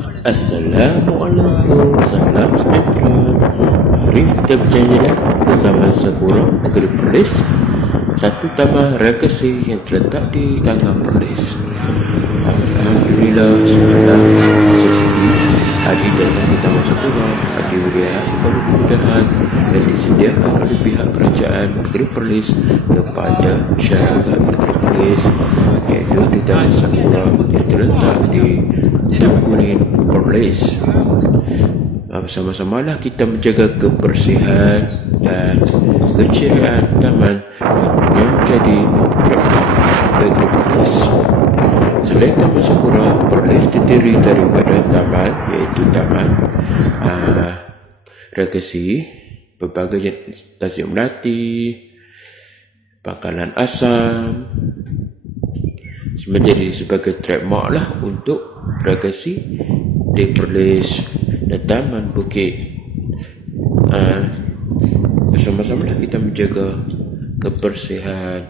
Assalamualaikum, salam sejahtera. Hari kita berjalan ke Taman Sakura Negeri Perlis, satu taman rekreasi yang terletak di tengah Perlis. Alhamdulillah, semalam seperti Adi datang ke Taman Sakura. Adi melihat berbagai kemudahan yang disediakan oleh pihak kerajaan Negeri Perlis kepada masyarakat Negeri Perlis, iaitu di Taman Sakura yang terletak di Kuning Perlis. Bersama-samalah kita menjaga kebersihan dan keceriaan taman yang menjadi trademark Negeri Perlis. Selain Taman Sakura, Perlis terdiri daripada taman, iaitu taman rekreasi, berbagai jenis nasi melati, pangkalan asam, menjadi sebagai trademark lah untuk rekreasi di Perlis dan Taman Bukit. Bersama-sama lah kita menjaga kebersihan.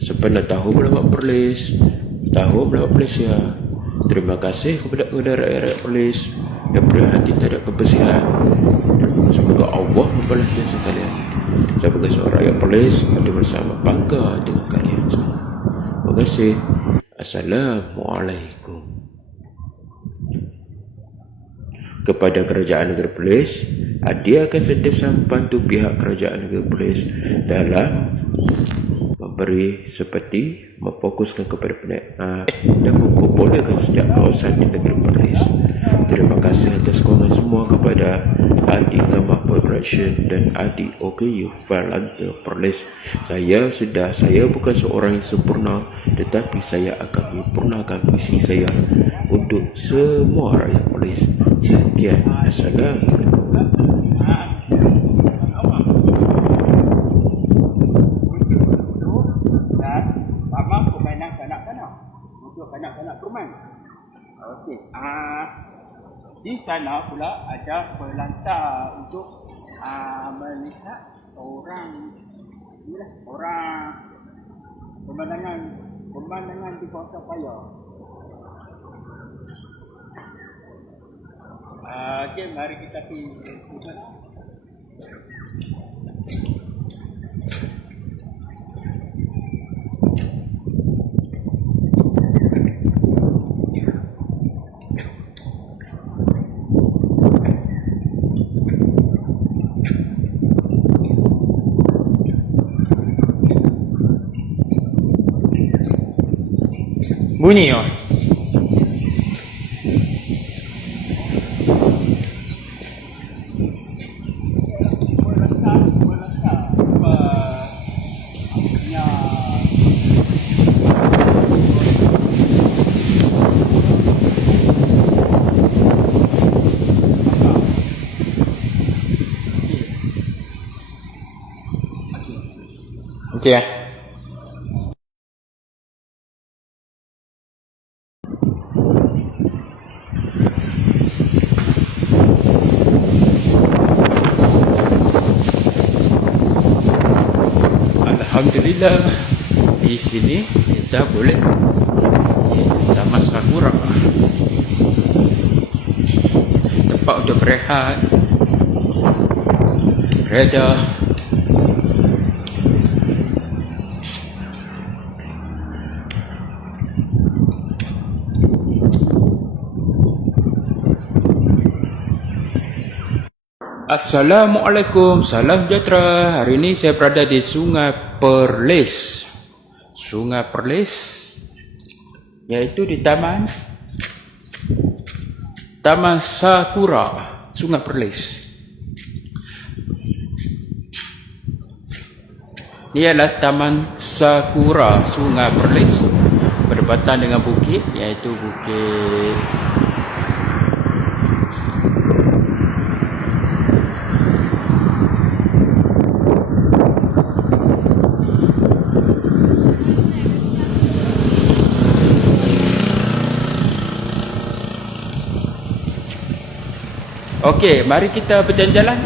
Sepanjang tahun melawat Perlis, tahun melawat Malaysia. Terima kasih kepada rakyat Perlis yang berhati terhadap kebersihan. Semoga Allah membalas jasa kalian. Sebagai seorang rakyat Perlis, ada bersama bangga dengan kalian semua. Terima kasih. Assalamualaikum. Kepada Kerajaan Negeri Perlis, Adi akan sentiasa membantu pihak Kerajaan Negeri Perlis dalam memberi seperti memfokuskan kepada penerimaan dan memperbolehkan setiap kawasan di Negeri Perlis. Terima kasih atas sokongan semua kepada Adi Kamah Production dan Adi OKU Volunteer Perlis. Saya bukan seorang yang sempurna, tetapi saya akan menyempurnakan misi saya untuk semua rakyat Perlis. Sekian. Assalamualaikum. Kanak-kanak permain. Okey. Di sana pula ada pelantar untuk melihat orang pemandangan di kawasan Paya. Okey, mari kita pergi. Bunyi oh. Okey ya. Alhamdulillah, di sini kita boleh Taman Sakura, tempat untuk berehat, reda. Assalamualaikum, salam sejahtera. Hari ini saya berada di Sungai Perlis. Sungai Perlis, iaitu di Taman Sakura, Sungai Perlis. Ini adalah Taman Sakura, Sungai Perlis, berdekatan dengan bukit, iaitu Bukit Okey, mari kita berjalan-jalan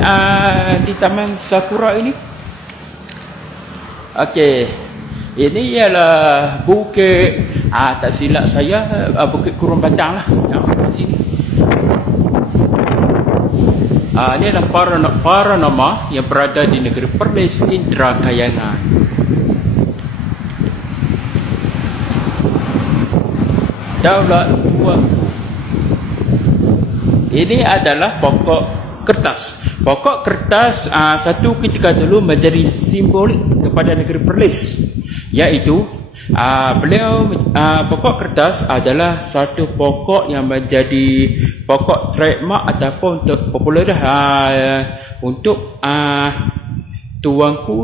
di Taman Sakura ini. Okey, ini ialah bukit, tak silap saya, Bukit Kurung Batang lah, yang di sini. Ini adalah para nama yang berada di negeri Perlis, Indra Kayangan. Daulat Buangku. Ini adalah pokok kertas. Pokok kertas satu ketika dulu menjadi simbolik kepada negeri Perlis, iaitu pokok kertas adalah satu pokok yang menjadi pokok trademark ataupun untuk popular untuk tuanku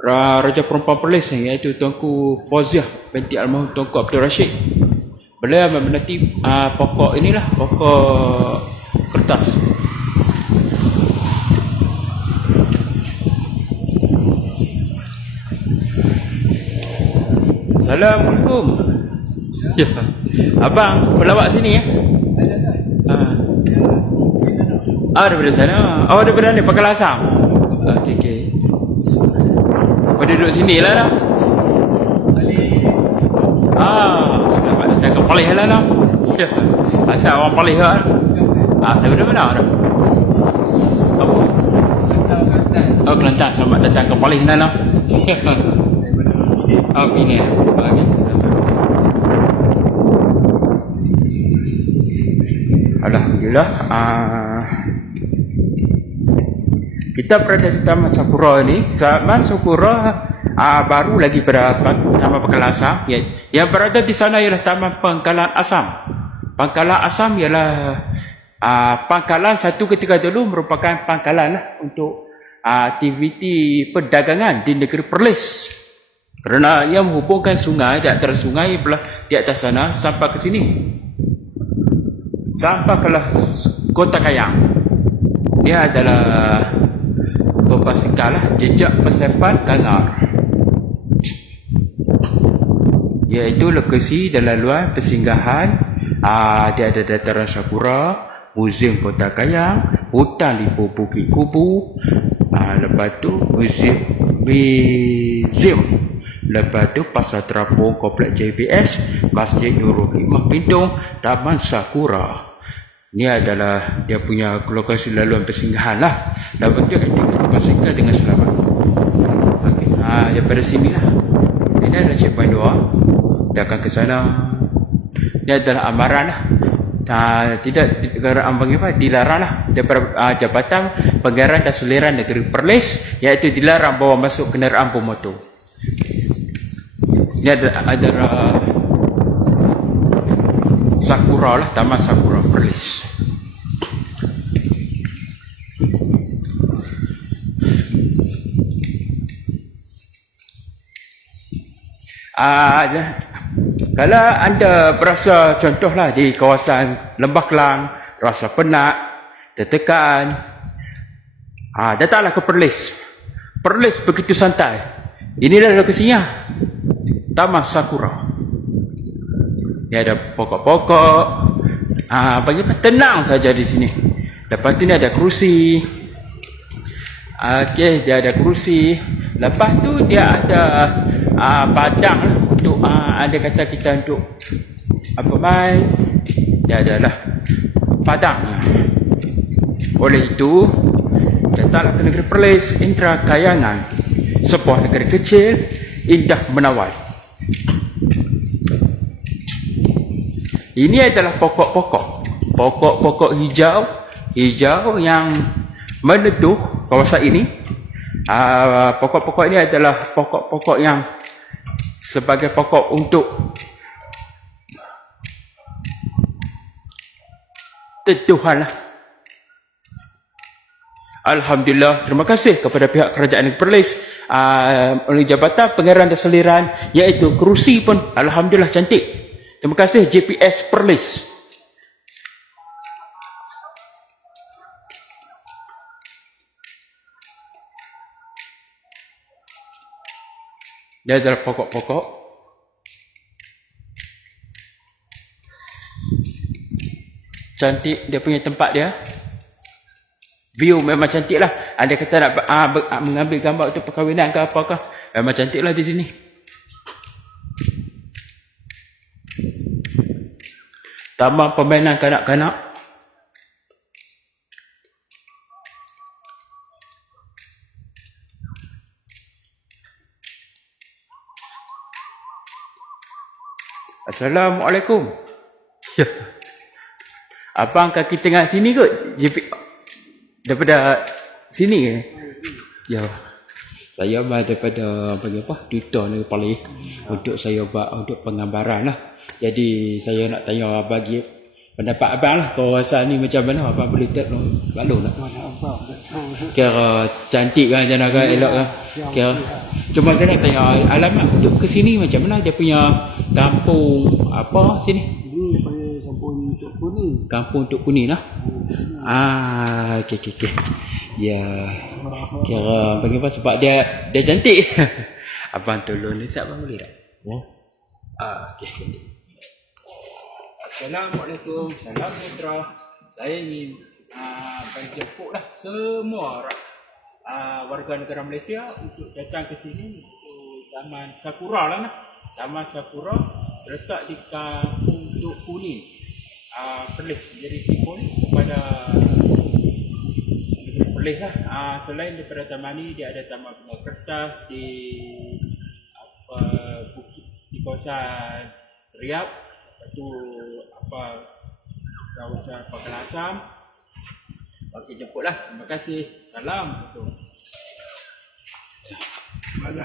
Raja Perempuan Perlis, iaitu Tuanku Fauziah binti almarhum Tuanku Abdul Rashid. Beliau meminati pokok inilah, pokok kertas. Assalamualaikum. Ya. Abang, pelawak sini ya? Daripada sana. Daripada ni, Pangkalan Asam. Okey. Apa duduk sini lah dah? Selamat datang ke Perlis lah dah. Ya. Asal orang Perlis lah. Daripada mana dah? Kelantan. Selamat datang ke Perlis lah dah. Ini okey, selamat. Alhamdulillah, kita berada di Taman Sakura ni. Taman Sakura baru lagi pada Taman Pangkalan Asam. Yang berada di sana ialah Taman Pangkalan Asam. Pangkalan Asam ialah pangkalan satu ketika dulu merupakan pangkalan lah untuk aktiviti perdagangan di negeri Perlis. Kerana ia menghubungkan sungai, di antara sungai di atas sana sampai ke sini. Sampai ke Kota Kayang. Ia adalah berbasikal jejak persiapan Kangar. Iaitu lokasi dan laluan persinggahan. Dia ada dataran Sakura, Muzium Kota Kayang, Hutan Lipo Bukit Kubu, lepas tu Muzium. Lepas tu Pasar Terapung, Komplek JBS, Masjid Nurul Hikmah Pintung, Taman Sakura. Ini adalah dia punya lokasi laluan persinggahan lah. Lepas tu aktiviti basikal dengan selamat. Okay. Daripada sini lah. Ini adalah checkpoint 2. Dia akan ke sana. Ini adalah amaran lah. Tidak dilarang lah daripada Jabatan Penggalian dan Suliran Negeri Perlis, iaitu dilarang bawa masuk kenderaan bermotor. Ini adalah Sakura lah, Taman Sakura Perlis. Kalau anda berasa contohlah di kawasan Lembah Kelang, rasa penat, tertekan, datanglah ke Perlis. Perlis begitu santai. Inilah lokasinya, Taman Sakura. Dia ada pokok-pokok, tenang saja di sini. Lepas tu ni ada kerusi. Okey, dia ada kerusi. Lepas tu dia ada padang untuk ada kata kita untuk apa main. Dia adalah padang. Oleh itu, datanglah ke negeri Perlis, Indra Kayangan, sebuah negeri kecil, indah menawan. Ini adalah pokok-pokok hijau yang meneduh kawasan ini. Pokok-pokok ini adalah pokok-pokok yang sebagai pokok untuk teduhan lah. Alhamdulillah, terima kasih kepada pihak kerajaan negeri Perlis oleh Jabatan Penggalian dan Suliran, iaitu kerusi pun alhamdulillah cantik. Terima kasih JPS Perlis. Dia adalah pokok-pokok. Cantik dia punya tempat dia. View memang cantik lah. Anda kata nak mengambil gambar untuk perkahwinan ke apakah, memang cantik lah di sini. Taman permainan kanak-kanak. Assalamualaikum. Ya. Abang kaki tengah sini kot? Daripada sini ke? Ya. Saya daripada Twitter ni paling untuk saya buat untuk penggambaran lah. Jadi saya nak tanya bagi pendapat abang lah. Kawasan ni macam mana? Abang boleh tolong balon nak? Kira cantik kan, jangan agak elok kan? Kira cuma saya nak tanya alamat untuk ke sini macam mana? Dia punya kampung apa sini? Ini panggil kampung Tok Kuning. Kampung Tok Kuning lah. Okey. Ya. Kira bagi apa sebab dia cantik. Abang tolong ni siap abang boleh tak? Ya. Okey. Assalamualaikum. Salam sejahtera. Saya ingin bagi jemputlah semua warga negara Malaysia untuk datang ke sini untuk Taman Sakura lah nah. Taman Sakura terletak di Kampung Tok Kuning. Perlis menjadi simbol kepada negeri Perlis lah. Selain daripada taman ni, dia ada taman bunga kertas di bukit di kawasan Seriap, lepas tu kawasan Pakal Asam. Okey, jemputlah. Terima kasih. Salam. Mana?